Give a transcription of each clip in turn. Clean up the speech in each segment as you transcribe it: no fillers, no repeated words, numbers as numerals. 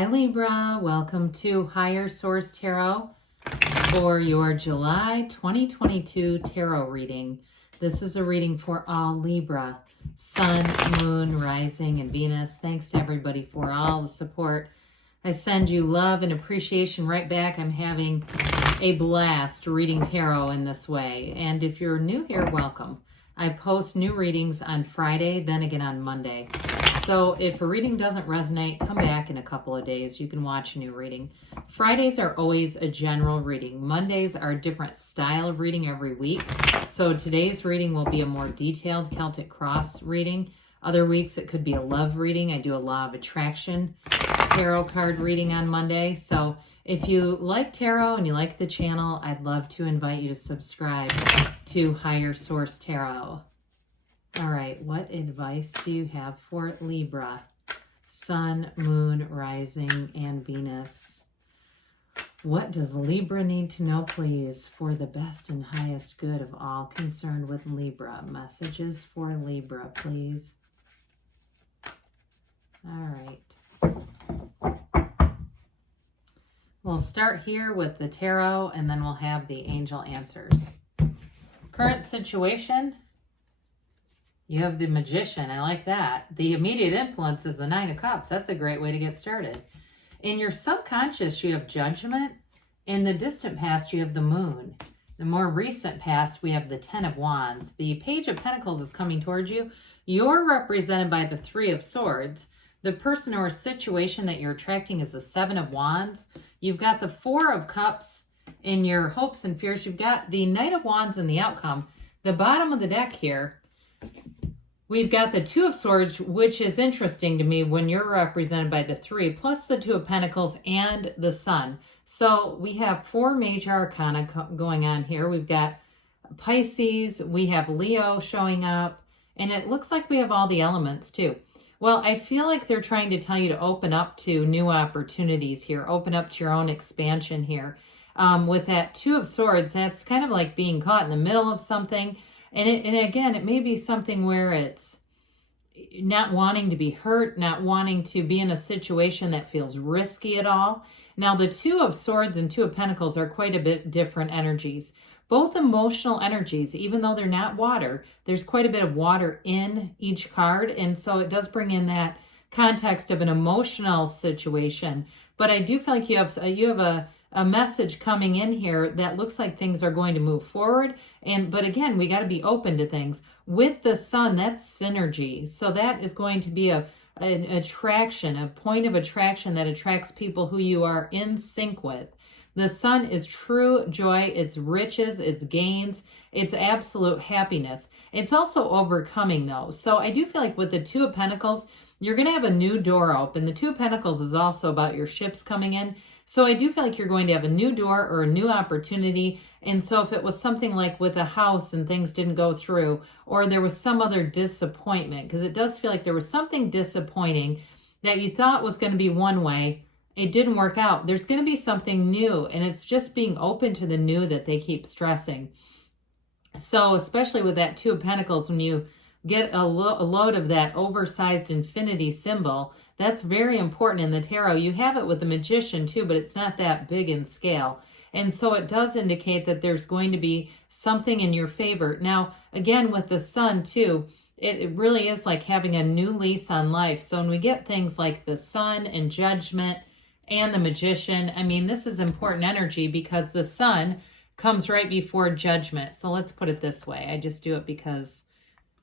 Hi Libra, welcome to Higher Source Tarot for your July 2022 tarot reading. This is a reading for all Libra, Sun, Moon, Rising, and Venus. Thanks to everybody for all the support. I send you love and appreciation right back. I'm having a blast reading tarot in this way. And if you're new here, welcome. I post new readings on Friday, then again on Monday. So if a reading doesn't resonate, come back in a couple of days. You can watch a new reading. Fridays are always a general reading. Mondays are a different style of reading every week. So today's reading will be a more detailed Celtic Cross reading. Other weeks it could be a love reading. I do a Law of Attraction tarot card reading on Monday. So if you like tarot and you like the channel, I'd love to invite you to subscribe to Higher Source Tarot. All right, what advice do you have for Libra? Sun, Moon, Rising, and Venus. What does Libra need to know, please, for the best and highest good of all concerned with Libra? Messages for Libra, please. All right. We'll start here with the tarot, and then we'll have the angel answers. Current situation. You have the Magician. I like that. The immediate influence is the Nine of Cups. That's a great way to get started. In your subconscious, you have Judgment. In the distant past, you have the Moon. The more recent past, we have the Ten of Wands. The Page of Pentacles is coming towards you. You're represented by the Three of Swords. The person or situation that you're attracting is the Seven of Wands. You've got the Four of Cups in your hopes and fears. You've got the Knight of Wands in the outcome. The bottom of the deck here, we've got the Two of Swords, which is interesting to me when you're represented by the Three, plus the Two of Pentacles and the Sun. So we have four major arcana going on here. We've got Pisces, we have Leo showing up, and it looks like we have all the elements too. Well, I feel like they're trying to tell you to open up to new opportunities here, open up to your own expansion here. With that Two of Swords, that's kind of like being caught in the middle of something. And again, it may be something where it's not wanting to be hurt, not wanting to be in a situation that feels risky at all. Now, the Two of Swords and Two of Pentacles are quite a bit different energies. Both emotional energies, even though they're not water, there's quite a bit of water in each card. And so it does bring in that context of an emotional situation. But I do feel like you have a message coming in here that looks like things are going to move forward. But again, we got to be open to things. With the Sun, that's synergy. So that is going to be an attraction, a point of attraction that attracts people who you are in sync with. The Sun is true joy, it's riches, it's gains, it's absolute happiness. It's also overcoming though. So I do feel like with the Two of Pentacles, you're going to have a new door open. The Two of Pentacles is also about your ships coming in. So I do feel like you're going to have a new door or a new opportunity. And so if it was something like with a house and things didn't go through, or there was some other disappointment, because it does feel like there was something disappointing that you thought was going to be one way, it didn't work out. There's going to be something new, and it's just being open to the new that they keep stressing. So especially with that Two of Pentacles, when you get a load of that oversized infinity symbol, that's very important in the tarot. You have it with the Magician too, but it's not that big in scale. And so it does indicate that there's going to be something in your favor. Now, again, with the Sun too, it really is like having a new lease on life. So when we get things like the Sun and Judgment and the Magician, I mean, this is important energy because the Sun comes right before Judgment. So let's put it this way. I just do it because,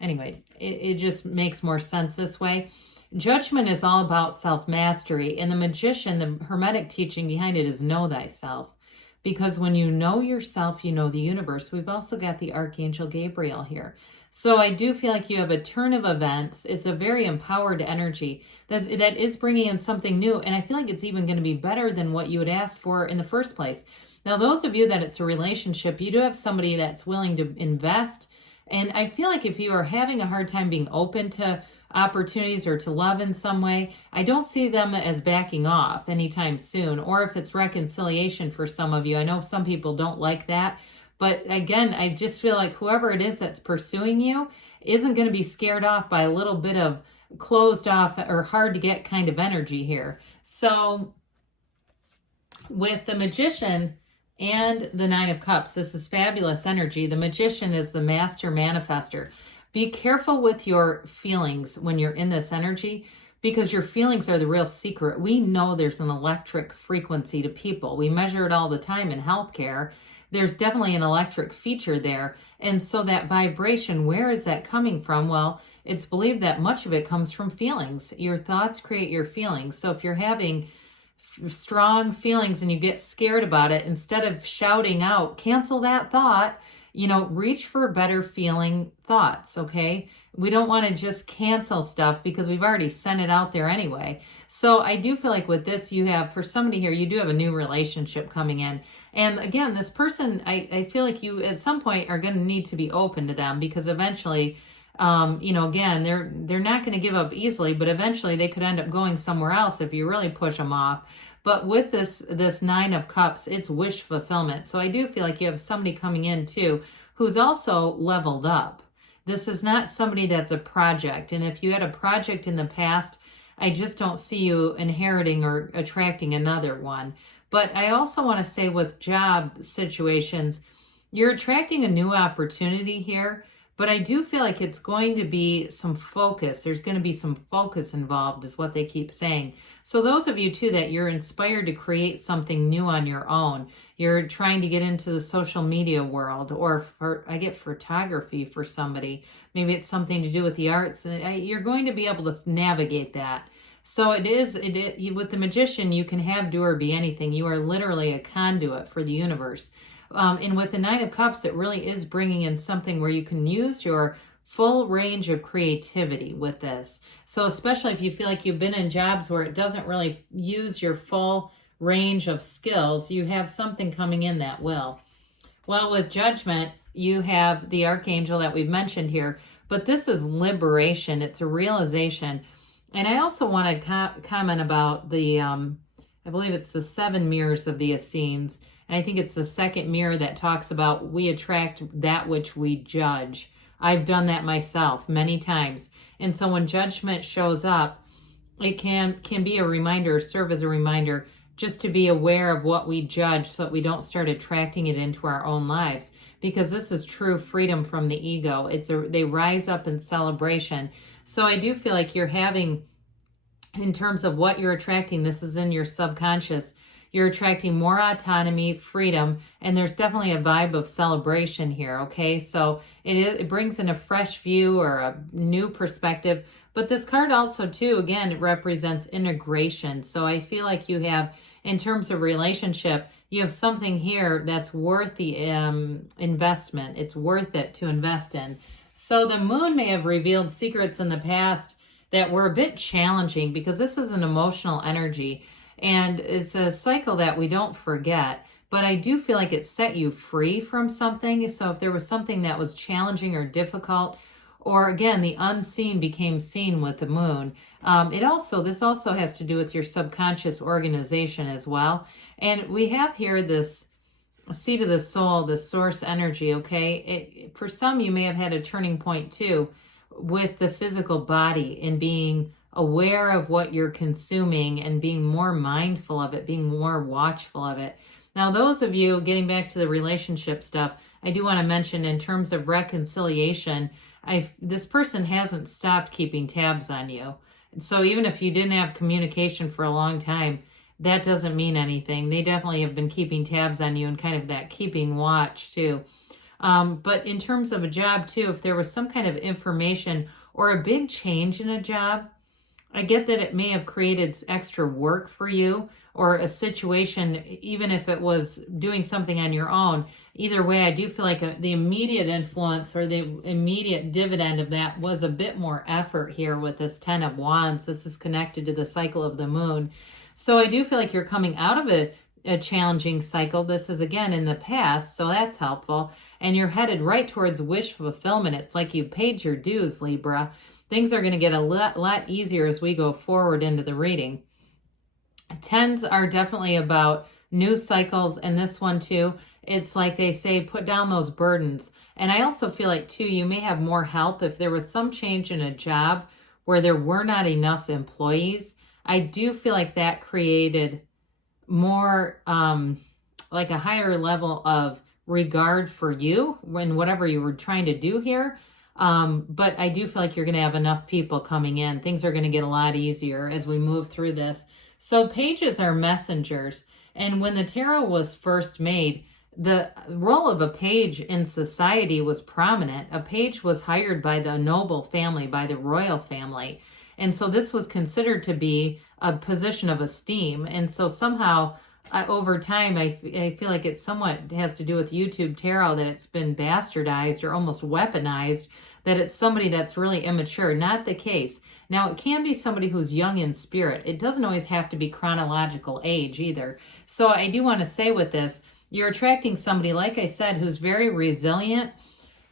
anyway, it just makes more sense this way. Judgment is all about self-mastery. And the Magician, the Hermetic teaching behind it is know thyself. Because when you know yourself, you know the universe. We've also got the Archangel Gabriel here. So I do feel like you have a turn of events. It's a very empowered energy that is bringing in something new. And I feel like it's even going to be better than what you had asked for in the first place. Now, those of you that it's a relationship, you do have somebody that's willing to invest. And I feel like if you are having a hard time being open to opportunities or to love in some way, I don't see them as backing off anytime soon. Or if it's reconciliation for some of you, I know some people don't like that. But again, I just feel like whoever it is that's pursuing you isn't going to be scared off by a little bit of closed off or hard to get kind of energy here. So with the Magician and the Nine of Cups, this is fabulous energy. The Magician is the master manifester. Be careful with your feelings when you're in this energy, because your feelings are the real secret. We know there's an electric frequency to people. We measure it all the time in healthcare. There's definitely an electric feature there. And so that vibration, where is that coming from? Well, it's believed that much of it comes from feelings. Your thoughts create your feelings. So if you're having strong feelings and you get scared about it, instead of shouting out, cancel that thought, reach for better feeling thoughts, okay? We don't want to just cancel stuff because we've already sent it out there anyway. So I do feel like with this, you have, for somebody here, you do have a new relationship coming in. And again, this person, I feel like you at some point are going to need to be open to them, because eventually, again, they're not going to give up easily, but eventually they could end up going somewhere else if you really push them off. But with this Nine of Cups, it's wish fulfillment. So I do feel like you have somebody coming in too who's also leveled up. This is not somebody that's a project. And if you had a project in the past, I just don't see you inheriting or attracting another one. But I also want to say with job situations, you're attracting a new opportunity here. But I do feel like it's going to be some focus. There's going to be some focus involved, is what they keep saying. So those of you too that you're inspired to create something new on your own, you're trying to get into the social media world, or I get photography for somebody. Maybe it's something to do with the arts, and you're going to be able to navigate that. So it is with the Magician, you can have, do, or be anything. You are literally a conduit for the universe. And with the Nine of Cups, it really is bringing in something where you can use your full range of creativity with this. So especially if you feel like you've been in jobs where it doesn't really use your full range of skills, you have something coming in that will. Well, with Judgment, you have the Archangel that we've mentioned here, but this is liberation. It's a realization. And I also want to comment about the, I believe it's the 7 mirrors of the Essenes. And I think it's the second mirror that talks about we attract that which we judge. I've done that myself many times. And so when Judgment shows up, it can be a reminder, serve as a reminder, just to be aware of what we judge so that we don't start attracting it into our own lives. Because this is true freedom from the ego. They rise up in celebration. So I do feel like you're having, in terms of what you're attracting, this is in your subconscious, you're attracting more autonomy, freedom, and there's definitely a vibe of celebration here, okay? So it brings in a fresh view or a new perspective. But this card also, too, again, it represents integration. So I feel like you have, in terms of relationship, you have something here that's worth the investment. It's worth it to invest in. So the Moon may have revealed secrets in the past that were a bit challenging, because this is an emotional energy. And it's a cycle that we don't forget, but I do feel like it set you free from something. So if there was something that was challenging or difficult, or again, the unseen became seen with the Moon. This also has to do with your subconscious organization as well. And we have here this seat of the soul, the source energy, okay? For some, you may have had a turning point too with the physical body and being aware of what you're consuming and being more mindful of it, being more watchful of it. Now, those of you, getting back to the relationship stuff, I do want to mention in terms of reconciliation, this person hasn't stopped keeping tabs on you. So even if you didn't have communication for a long time, that doesn't mean anything. They definitely have been keeping tabs on you and kind of that keeping watch too. But in terms of a job too, if there was some kind of information or a big change in a job, I get that it may have created extra work for you, or a situation, even if it was doing something on your own. Either way, I do feel like the immediate influence or the immediate dividend of that was a bit more effort here with this 10 of Wands. This is connected to the cycle of the Moon. So I do feel like you're coming out of a challenging cycle. This is, again, in the past, so that's helpful. And you're headed right towards wish fulfillment. It's like you paid your dues, Libra. Things are going to get a lot easier as we go forward into the reading. 10s are definitely about new cycles, and this one too. It's like they say, put down those burdens. And I also feel like too, you may have more help if there was some change in a job where there were not enough employees, I do feel like that created more like a higher level of regard for you when whatever you were trying to do here. But I do feel like you're going to have enough people coming in. Things are going to get a lot easier as we move through this. So pages are messengers. And when the tarot was first made, the role of a page in society was prominent. A page was hired by the noble family, by the royal family. And so this was considered to be a position of esteem. And so somehow over time, I feel like it somewhat has to do with YouTube tarot, that it's been bastardized or almost weaponized, that it's somebody that's really immature. Not the case. Now, it can be somebody who's young in spirit. It doesn't always have to be chronological age either. So I do want to say with this, you're attracting somebody, like I said, who's very resilient.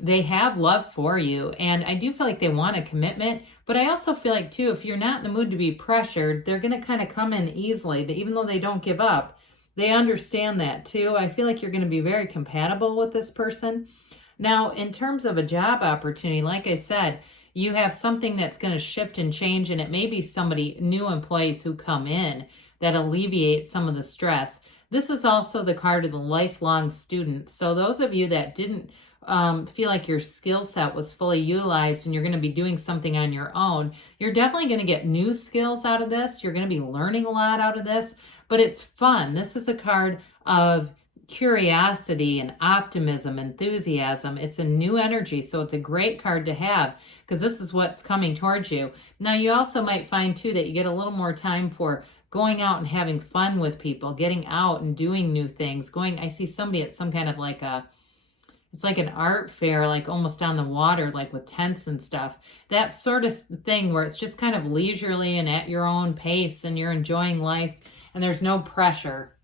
They have love for you, and I do feel like they want a commitment, but I also feel like, too, if you're not in the mood to be pressured, they're going to kind of come in easily. Even though they don't give up, they understand that, too. I feel like you're going to be very compatible with this person. Now, in terms of a job opportunity, like I said, you have something that's going to shift and change, and it may be somebody, new employees who come in that alleviate some of the stress. This is also the card of the lifelong student. So those of you that didn't feel like your skill set was fully utilized and you're going to be doing something on your own, you're definitely going to get new skills out of this. You're going to be learning a lot out of this, but it's fun. This is a card of curiosity and optimism, enthusiasm. It's a new energy, so it's a great card to have because this is what's coming towards you. Now, you also might find, too, that you get a little more time for going out and having fun with people, getting out and doing new things. I see somebody at some kind of like it's like an art fair, like almost on the water, like with tents and stuff. That sort of thing where it's just kind of leisurely and at your own pace and you're enjoying life and there's no pressure.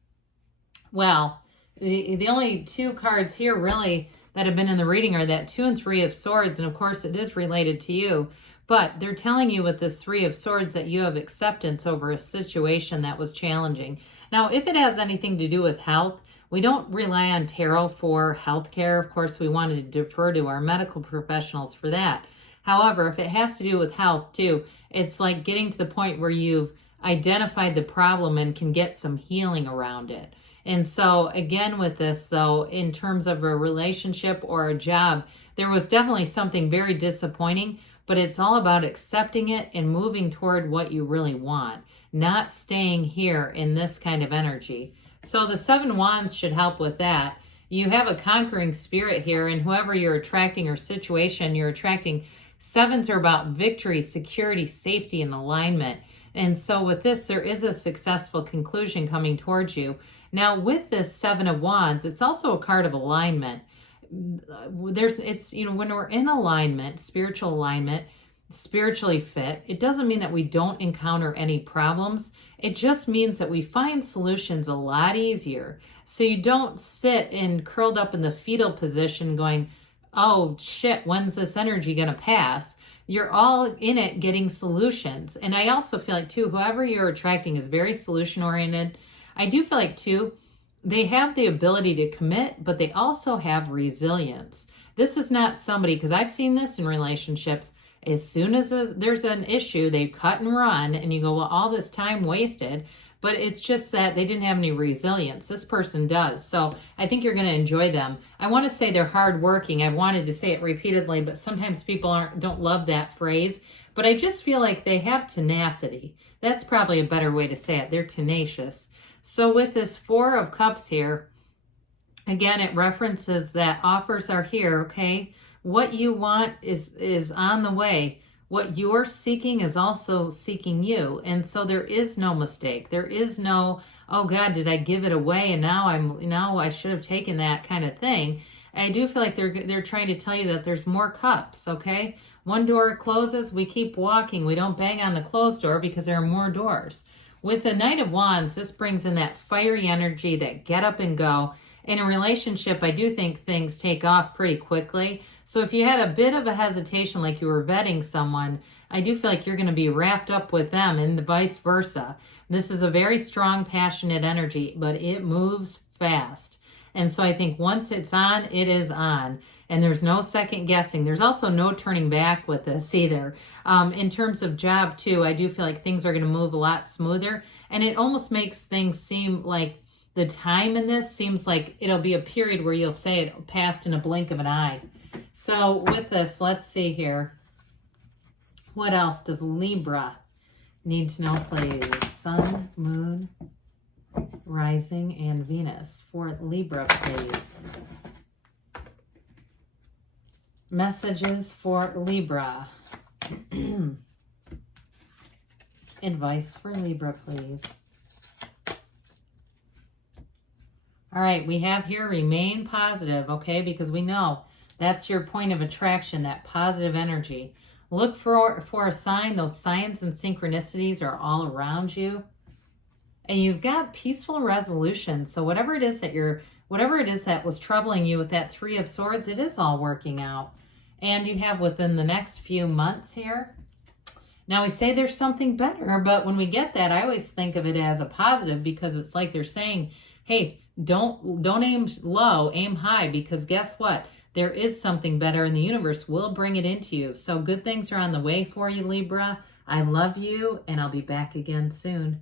Well, the only two cards here really that have been in the reading are that 2 and 3 of Swords. And of course it is related to you, but they're telling you with this 3 of Swords that you have acceptance over a situation that was challenging. Now, if it has anything to do with health, we don't rely on tarot for healthcare. Of course, we want to defer to our medical professionals for that. However, if it has to do with health too, it's like getting to the point where you've identified the problem and can get some healing around it. And so again with this though, in terms of a relationship or a job, there was definitely something very disappointing, but it's all about accepting it and moving toward what you really want, not staying here in this kind of energy. So the 7 Wands should help with that. You have a conquering spirit here, and whoever you're attracting or situation you're attracting, 7s are about victory, security, safety, and alignment. And so with this, there is a successful conclusion coming towards you. Now with this 7 of Wands, it's also a card of alignment. When we're in alignment, spiritual alignment, spiritually fit, it doesn't mean that we don't encounter any problems. It just means that we find solutions a lot easier. So you don't sit and curled up in the fetal position going, oh shit, when's this energy going to pass? You're all in it getting solutions. And I also feel like too, whoever you're attracting is very solution oriented. I do feel like too, they have the ability to commit, but they also have resilience. This is not somebody, because I've seen this in relationships, as soon as there's an issue, they cut and run, and you go, well, all this time wasted, but it's just that they didn't have any resilience. This person does. So I think you're going to enjoy them. I want to say they're hardworking. I've wanted to say it repeatedly, but sometimes people don't love that phrase. But I just feel like they have tenacity. That's probably a better way to say it. They're tenacious. So with this 4 of Cups here, again, it references that offers are here, okay? What you want is on the way. What you're seeking is also seeking you. And so there is no mistake. There is no, oh God, did I give it away? And now I should have taken that kind of thing. And I do feel like they're trying to tell you that there's more cups, okay? One door closes, we keep walking. We don't bang on the closed door because there are more doors. With the Knight of Wands, this brings in that fiery energy, that get up and go. In a relationship, I do think things take off pretty quickly. So if you had a bit of a hesitation, like you were vetting someone, I do feel like you're going to be wrapped up with them, and the vice versa. This is a very strong, passionate energy, but it moves fast. And so I think once it's on, it is on. And there's no second guessing. There's also no turning back with this either. In terms of job too, I do feel like things are going to move a lot smoother. And it almost makes things seem like the time in this seems like it'll be a period where you'll say it passed in a blink of an eye. So with this, let's see here. What else does Libra need to know, please? Sun, Moon, Rising, and Venus for Libra, please. Messages for Libra. Advice for Libra, please. All right, we have here remain positive, okay? Because we know that's your point of attraction, that positive energy. Look for a sign. Those signs and synchronicities are all around you. And you've got peaceful resolution. So whatever it is that was troubling you with that Three of Swords, it is all working out. And you have within the next few months here. Now we say there's something better, but when we get that, I always think of it as a positive because it's like they're saying, hey, don't aim low, aim high, because guess what? There is something better and the universe will bring it into you. So good things are on the way for you, Libra. I love you, and I'll be back again soon.